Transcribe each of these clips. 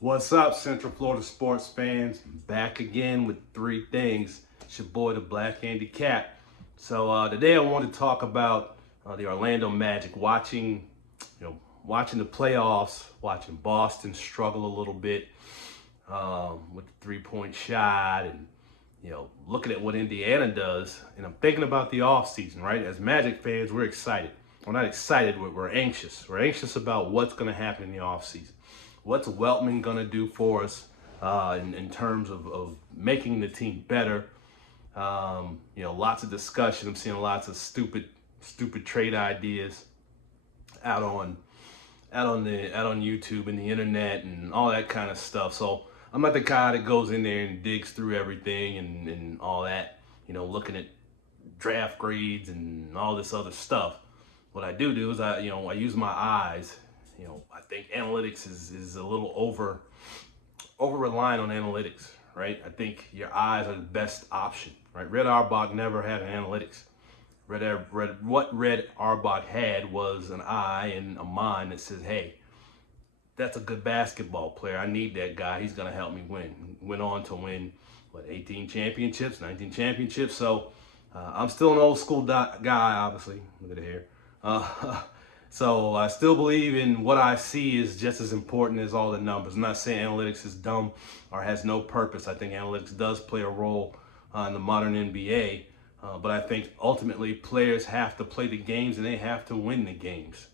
What's up, Central Florida sports fans? Back again with three things. It's your boy, the Black Handicap. So today I want to talk about the Orlando Magic. Watching the playoffs, watching Boston struggle a little bit with the three-point shot, and looking at what Indiana does. And I'm thinking about the offseason, right? As Magic fans, we're excited. We're not excited, we're anxious. We're anxious about what's going to happen in the offseason. What's Weltman going to do for us in terms of making the team better? Lots of discussion. I'm seeing lots of stupid trade ideas out on YouTube and the internet and all that kind of stuff. So I'm not the guy that goes in there and digs through everything and all that, looking at draft grades and all this other stuff. What I do is I use my eyes. I think analytics is a little over reliant on analytics, right? I think your eyes are the best option, right? Red Auerbach never had an analytics. What Red Auerbach had was an eye and a mind that says, hey, that's a good basketball player. I need that guy. He's going to help me win. Went on to win, 18 championships, 19 championships. So I'm still an old school guy, obviously. Look at the hair. So I still believe in what I see is just as important as all the numbers. I'm not saying analytics is dumb or has no purpose. I think analytics does play a role in the modern NBA. But I think ultimately players have to play the games and they have to win the games.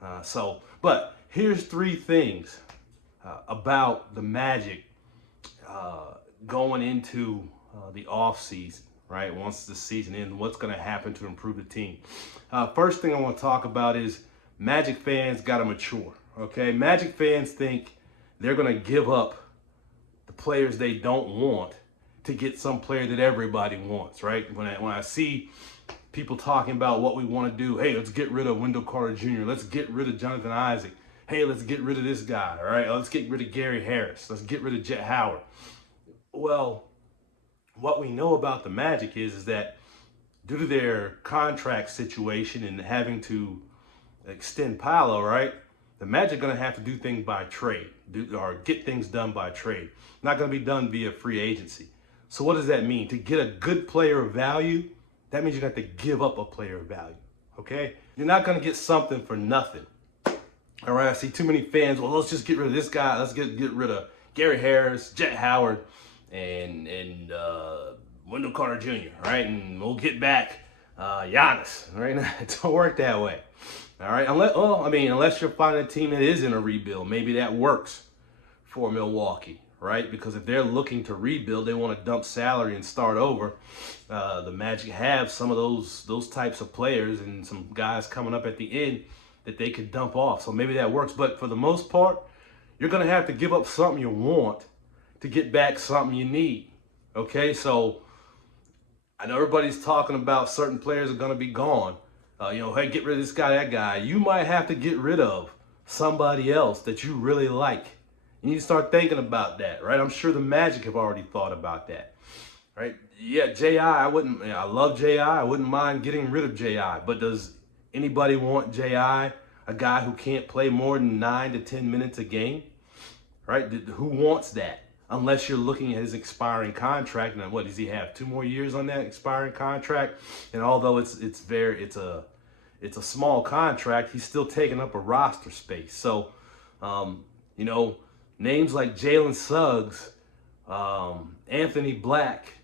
But here's three things about the Magic going into the off season, right? Once the season ends, what's going to happen to improve the team? First thing I want to talk about is Magic fans got to mature, okay? Magic fans think they're going to give up the players they don't want to get some player that everybody wants, right? When I see people talking about what we want to do, hey, let's get rid of Wendell Carter Jr., let's get rid of Jonathan Isaac, hey, let's get rid of this guy, all right? Let's get rid of Gary Harris, let's get rid of Jet Howard. Well, what we know about the Magic is that due to their contract situation and having to extend Paolo, right? The Magic are going to have to do things by trade, or get things done by trade. Not going to be done via free agency. So what does that mean? To get a good player of value, that means you're going to have to give up a player of value, okay? You're not going to get something for nothing. All right, I see too many fans, well, let's just get rid of this guy. Let's get rid of Gary Harris, Jet Howard, and Wendell Carter Jr., right? And we'll get back Giannis, right? It don't work that way. All right, unless you're finding a team that is in a rebuild, maybe that works for Milwaukee, right? Because if they're looking to rebuild, they want to dump salary and start over. The Magic have some of those types of players and some guys coming up at the end that they could dump off. So maybe that works. But for the most part, you're going to have to give up something you want to get back something you need. Okay, so I know everybody's talking about certain players are going to be gone. Hey, get rid of this guy, that guy. You might have to get rid of somebody else that you really like. You need to start thinking about that, right? I'm sure the Magic have already thought about that, right? Yeah, I love J.I. I wouldn't mind getting rid of J.I. But does anybody want J.I., a guy who can't play more than 9 to 10 minutes a game, right? Who wants that? Unless you're looking at his expiring contract. Now, what does he have? 2 more years on that expiring contract? And although it's a small contract, he's still taking up a roster space. So, names like Jalen Suggs, Anthony Black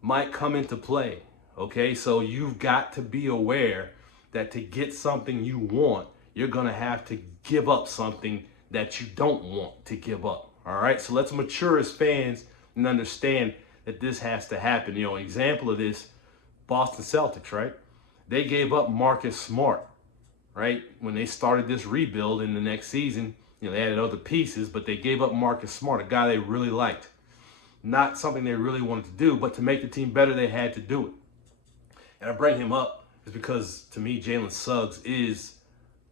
might come into play. Okay, so you've got to be aware that to get something you want, you're gonna have to give up something that you don't want to give up. All right, so let's mature as fans and understand that this has to happen. An example of this, Boston Celtics, right? They gave up Marcus Smart, right? When they started this rebuild in the next season, they added other pieces, but they gave up Marcus Smart, a guy they really liked. Not something they really wanted to do, but to make the team better, they had to do it. And I bring him up is because, to me, Jalen Suggs is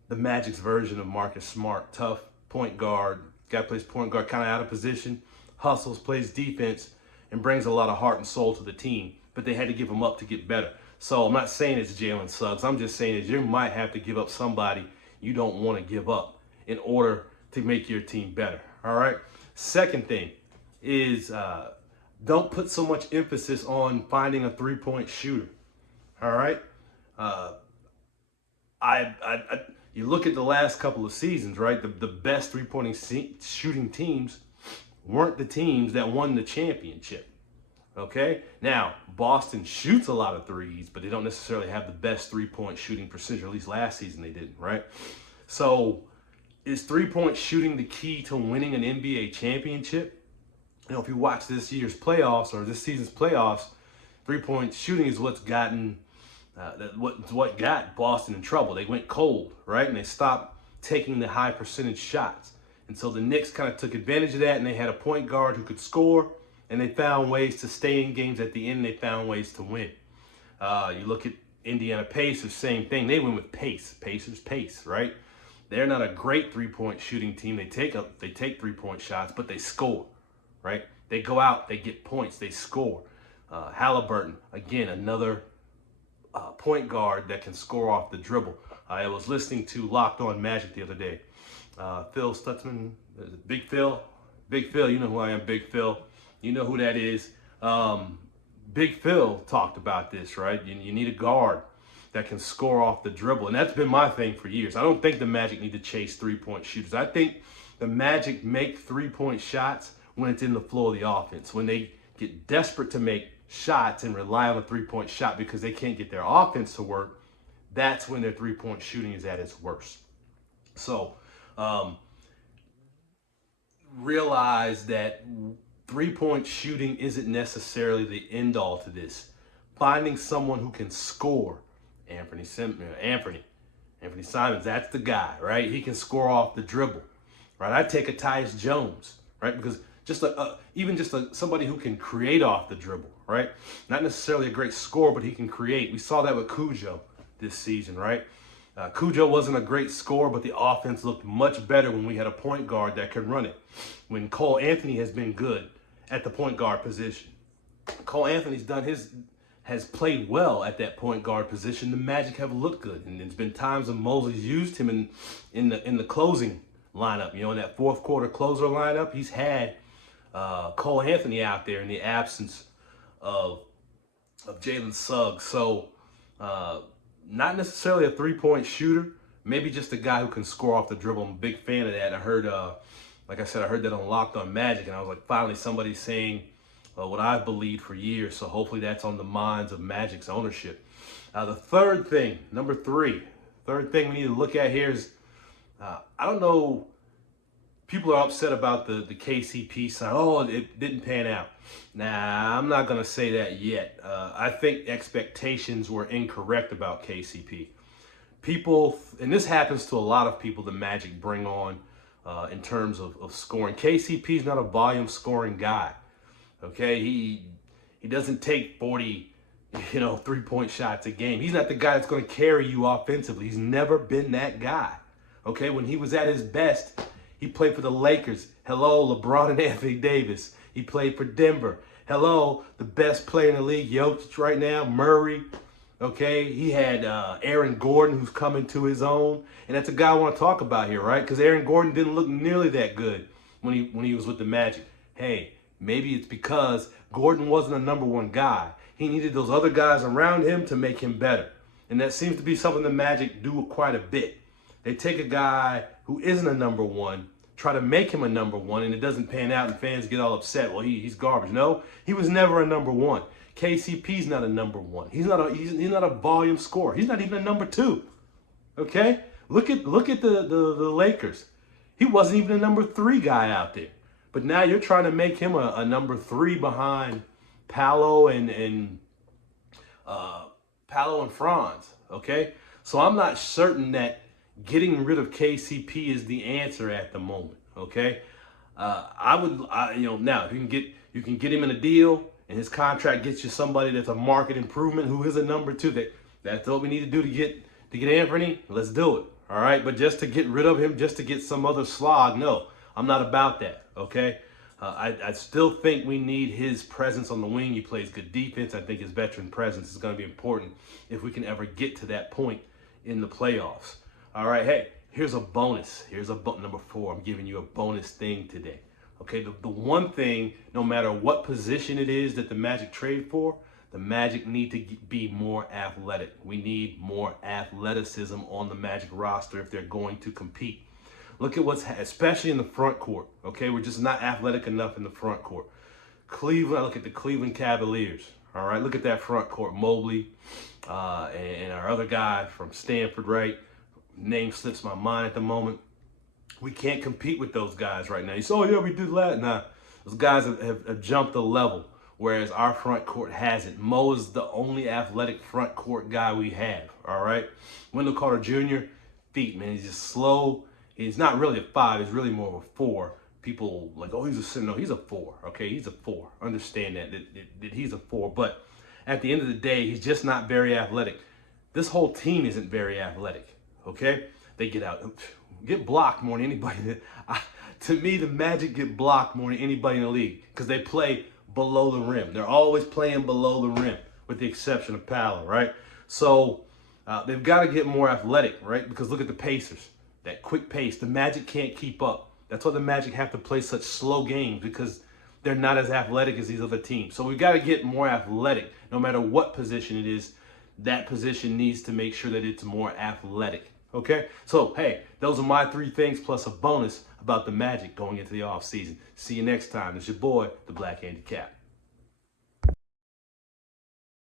the Magic's version of Marcus Smart. Tough point guard. Guy plays point guard kind of out of position, hustles, plays defense, and brings a lot of heart and soul to the team. But they had to give him up to get better. So I'm not saying it's Jalen Suggs. I'm just saying that you might have to give up somebody you don't want to give up in order to make your team better. All right? Second thing is don't put so much emphasis on finding a three-point shooter. All right. Uh, you look at the last couple of seasons, right? The best three-point shooting teams weren't the teams that won the championship. Okay. Now Boston shoots a lot of threes, but they don't necessarily have the best three-point shooting percentage. At least last season they didn't, right? So is three-point shooting the key to winning an NBA championship? You know, if you watch this year's playoffs or this season's playoffs, three-point shooting is what's gotten what got Boston in trouble. They went cold, right? And they stopped taking the high percentage shots. And so the Knicks kind of took advantage of that, and they had a point guard who could score, and they found ways to stay in games at the end. They found ways to win. You look at Indiana Pacers, same thing. They win with pace. Pacers pace, right? They're not a great three-point shooting team. They take three-point shots, but they score, right? They go out, they get points, they score. Halliburton, again, another point guard that can score off the dribble. I was listening to Locked On Magic the other day. Phil Stutzman, Big Phil, you know who I am, Big Phil. You know who that is. Big Phil talked about this, right? You need a guard that can score off the dribble. And that's been my thing for years. I don't think the Magic need to chase three-point shooters. I think the Magic make three-point shots when it's in the flow of the offense. When they get desperate to make shots and rely on a three-point shot because they can't get their offense to work, that's when their three-point shooting is at its worst. So realize that three-point shooting isn't necessarily the end-all to this. Finding someone who can score, Anthony Simons, that's the guy, right? He can score off the dribble, right? I'd take a Tyus Jones, right? Because even somebody who can create off the dribble, right? Not necessarily a great scorer, but he can create. We saw that with Cujo this season, right? Cujo wasn't a great scorer, but the offense looked much better when we had a point guard that could run it. When Cole Anthony has been good at the point guard position. Cole Anthony's has played well at that point guard position. The Magic have looked good, and there's been times when Mosley's used him in the closing lineup. You know, in that fourth quarter closer lineup, he's had Cole Anthony out there in the absence of Jalen Suggs. So not necessarily a three-point shooter, maybe just a guy who can score off the dribble. I'm a big fan of that. I heard, like I said, I heard that on Locked On Magic, and I was like, finally somebody saying what I've believed for years. So hopefully that's on the minds of Magic's ownership. The third thing, number three, third thing we need to look at here is, I don't know, people are upset about the KCP sign. Oh, it didn't pan out. Nah, I'm not going to say that yet. I think expectations were incorrect about KCP. People, and this happens to a lot of people the Magic bring on in terms of scoring. KCP's not a volume scoring guy. Okay, he doesn't take 40, three-point shots a game. He's not the guy that's going to carry you offensively. He's never been that guy. Okay, when he was at his best, he played for the Lakers. Hello, LeBron and Anthony Davis. He played for Denver. Hello, the best player in the league, Jokic right now, Murray. Okay, he had Aaron Gordon, who's coming to his own, and that's a guy I want to talk about here, right? Because Aaron Gordon didn't look nearly that good when he was with the Magic. Hey, maybe it's because Gordon wasn't a number one guy. He needed those other guys around him to make him better, and that seems to be something the Magic do quite a bit. They take a guy who isn't a number one, try to make him a number one, and it doesn't pan out, and fans get all upset. Well, he's garbage. No, he was never a number one. KCP's not a number one. He's not a volume scorer. He's not even a number two. Okay? Look at the Lakers. He wasn't even a number three guy out there. But now you're trying to make him a number three behind Paolo and Franz. Okay? So I'm not certain that getting rid of KCP is the answer at the moment. Okay? Now if you can get him in a deal, and his contract gets you somebody that's a market improvement who is a number two. That's what we need to do to get Anthony. Let's do it. All right. But just to get rid of him, just to get some other slog, no, I'm not about that. Okay. I still think we need his presence on the wing. He plays good defense. I think his veteran presence is going to be important if we can ever get to that point in the playoffs. All right. Hey, here's a bonus. Here's number 4. I'm giving you a bonus thing today. Okay, the one thing, no matter what position it is that the Magic trade for, the Magic need to be more athletic. We need more athleticism on the Magic roster if they're going to compete. Look at especially in the front court. Okay, we're just not athletic enough in the front court. Cleveland, I look at the Cleveland Cavaliers. All right, look at that front court. Mobley and our other guy from Stanford, right? Name slips my mind at the moment. We can't compete with those guys right now. You say, oh yeah, we did that. Nah, those guys have jumped a level, whereas our front court hasn't. Mo is the only athletic front court guy we have, all right? Wendell Carter Jr., feet, man, he's just slow. He's not really a 5, he's really more of a 4. People like, oh, he's a 4, okay? He's a 4. Understand that he's a 4, but at the end of the day, he's just not very athletic. This whole team isn't very athletic, okay? They get blocked more than anybody. To me, the Magic get blocked more than anybody in the league because they play below the rim. They're always playing below the rim, with the exception of Paolo, right? So they've got to get more athletic, right? Because look at the Pacers, that quick pace. The Magic can't keep up. That's why the Magic have to play such slow games, because they're not as athletic as these other teams. So we've got to get more athletic. No matter what position it is, that position needs to make sure that it's more athletic. Okay, so hey, those are my 3 things plus a bonus about the Magic going into the offseason. See you next time. It's your boy, the Black Handicap.